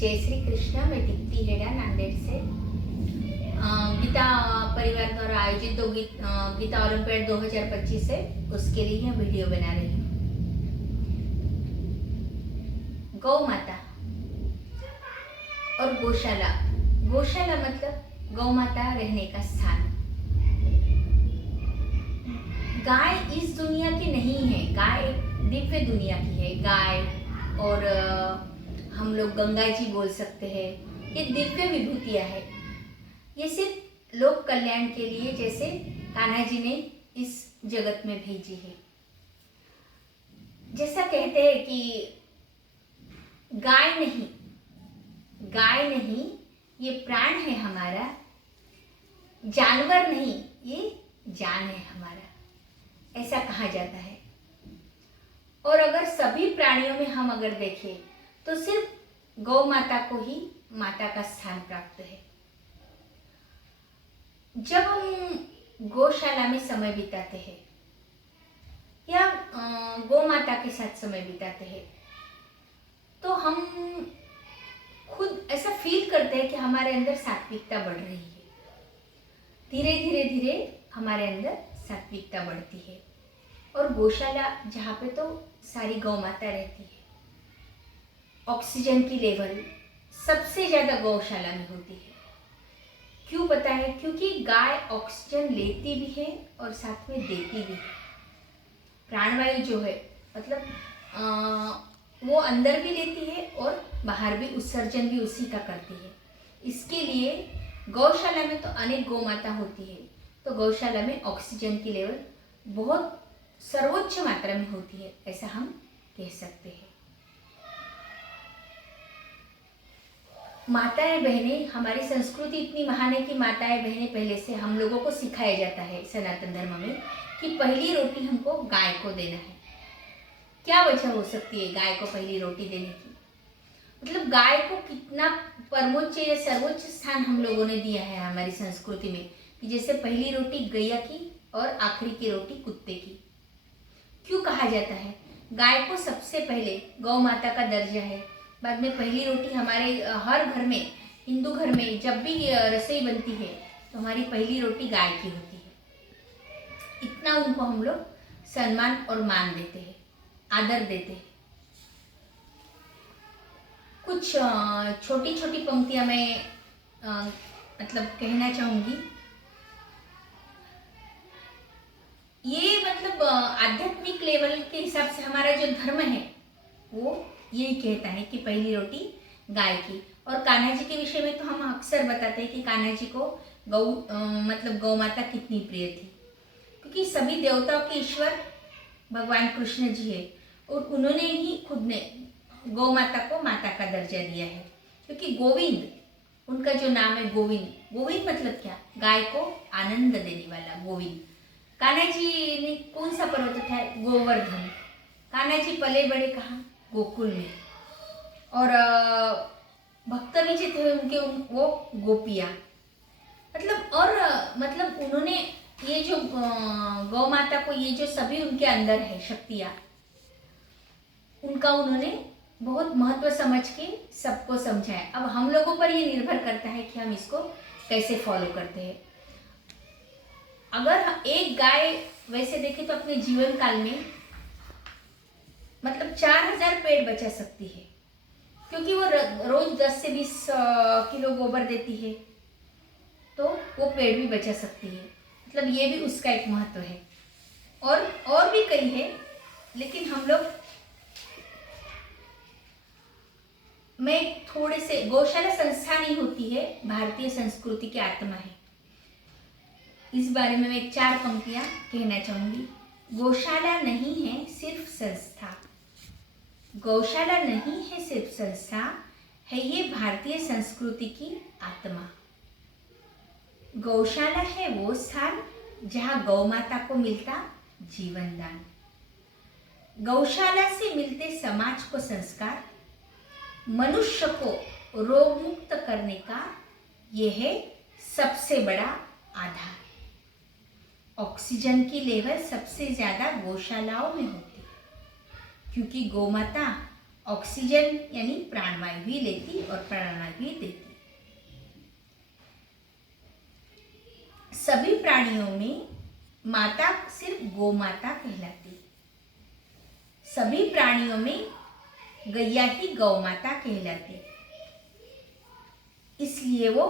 जय श्री कृष्ण। मैं दीप्ति हेड़ा नांदेड़ से गीता परिवार द्वारा आयोजित गीता ओलंपियाड 2025 है, उसके लिए यह वीडियो बना रही हूँ। गौ माता और गौशाला। गौशाला मतलब गौ माता रहने का स्थान। गाय इस दुनिया की नहीं है, गाय दिव्य दुनिया की है। गाय और हम लोग गंगा जी बोल सकते हैं, ये दिव्य विभूतियाँ है। ये सिर्फ लोक कल्याण के लिए, जैसे कान्हा जी ने इस जगत में भेजी है। जैसा कहते हैं कि गाय नहीं ये प्राण है हमारा, जानवर नहीं ये जान है हमारा, ऐसा कहा जाता है। और अगर सभी प्राणियों में हम अगर देखें तो सिर्फ गौ माता को ही माता का स्थान प्राप्त है। जब हम गौशाला में समय बिताते हैं या गौ माता के साथ समय बिताते हैं तो हम खुद ऐसा फील करते हैं कि हमारे अंदर सात्विकता बढ़ रही है। धीरे धीरे हमारे अंदर सात्विकता बढ़ती है। और गौशाला जहाँ पे तो सारी गौ माता रहती है, ऑक्सीजन की लेवल सबसे ज़्यादा गौशाला में होती है। क्यों पता है? क्योंकि गाय ऑक्सीजन लेती भी है और साथ में देती भी है। प्राणवायु जो है मतलब वो अंदर भी लेती है और बाहर भी उत्सर्जन भी उसी का करती है। इसके लिए गौशाला में तो अनेक गौ माता होती है, तो गौशाला में ऑक्सीजन की लेवल बहुत सर्वोच्च मात्रा में होती है, ऐसा हम कह सकते हैं। माताएं बहनें, हमारी संस्कृति इतनी महान है कि माताएं बहनें पहले से हम लोगों को सिखाया जाता है सनातन धर्म में कि पहली रोटी हमको गाय को देना है। क्या वजह हो सकती है गाय को पहली रोटी देने की? मतलब गाय को कितना परमोच्च या सर्वोच्च स्थान हम लोगों ने दिया है हमारी संस्कृति में, कि जैसे पहली रोटी गैया की और आखिरी की रोटी कुत्ते की। क्यों कहा जाता है? गाय को सबसे पहले गौ माता का दर्जा है, बाद में पहली रोटी हमारे हर घर में, हिंदू घर में जब भी रसोई बनती है तो हमारी पहली रोटी गाय की होती है। इतना उनको हम लोग सम्मान और मान देते हैं, आदर देते हैं। कुछ छोटी छोटी पंक्तियां मैं मतलब कहना चाहूँगी। ये मतलब आध्यात्मिक लेवल के हिसाब से हमारा जो धर्म है वो यही कहता है कि पहली रोटी गाय की। और कान्हा जी के विषय में तो हम अक्सर बताते हैं कि कान्हा जी को मतलब गौ माता कितनी प्रिय थी, क्योंकि सभी देवताओं के ईश्वर भगवान कृष्ण जी है और उन्होंने ही खुद ने गौ माता को माता का दर्जा दिया है। क्योंकि गोविंद, उनका जो नाम है गोविंद, गोविंद मतलब क्या? गाय को आनंद देने वाला गोविंद। कान्हा जी ने कौन सा पर्वत उठाया? गोवर्धन। कान्हा जी पले बड़े कहाँ? गोकुल में। और भक्त भी जो थे उनके वो गोपियाँ, मतलब और मतलब उन्होंने ये जो गौ माता को, ये जो सभी उनके अंदर है शक्तियाँ, उनका उन्होंने बहुत महत्व समझ के सबको समझाया। अब हम लोगों पर ये निर्भर करता है कि हम इसको कैसे फॉलो करते हैं। अगर एक गाय वैसे देखें तो अपने जीवन काल में मतलब 4000 पेड़ बचा सकती है, क्योंकि वो रोज 10 से 20 किलो गोबर देती है, तो वो पेड़ भी बचा सकती है। मतलब ये भी उसका एक महत्व है। और भी कई है, लेकिन हम लोग मैं थोड़े से, गौशाला संस्था नहीं होती है, भारतीय संस्कृति की आत्मा है। इस बारे में मैं 4 पंक्तियां कहना चाहूंगी। गौशाला नहीं है सिर्फ संस्था, गौशाला नहीं है सिर्फ संस्था, है ये भारतीय संस्कृति की आत्मा। गौशाला है वो स्थान जहाँ गौ माता को मिलता जीवन दान। गौशाला से मिलते समाज को संस्कार, मनुष्य को रोग मुक्त करने का यह है सबसे बड़ा आधार। ऑक्सीजन की लेवल सबसे ज़्यादा गौशालाओं में होती है, क्योंकि गौमाता ऑक्सीजन यानी प्राणवायु ही लेती और प्राणवायु ही देती। सभी प्राणियों में माता सिर्फ गौ माता कहलाती। सभी प्राणियों में गैया ही गौ माता कहलाती, इसलिए वो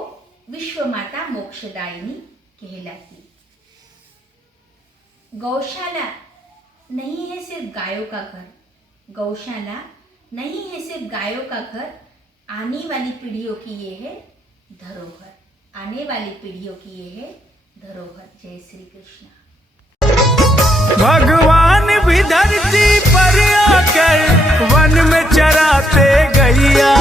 विश्व माता मोक्षदायिनी कहलाती। गौशाला नहीं है सिर्फ गायों का घर, गौशाला नहीं है सिर्फ गायों का घर, आने वाली पीढ़ियों की ये है धरोहर, आने वाली पीढ़ियों की ये है धरोहर। जय श्री कृष्ण। भगवान भी धरती पर आकर वन में चराते गैया।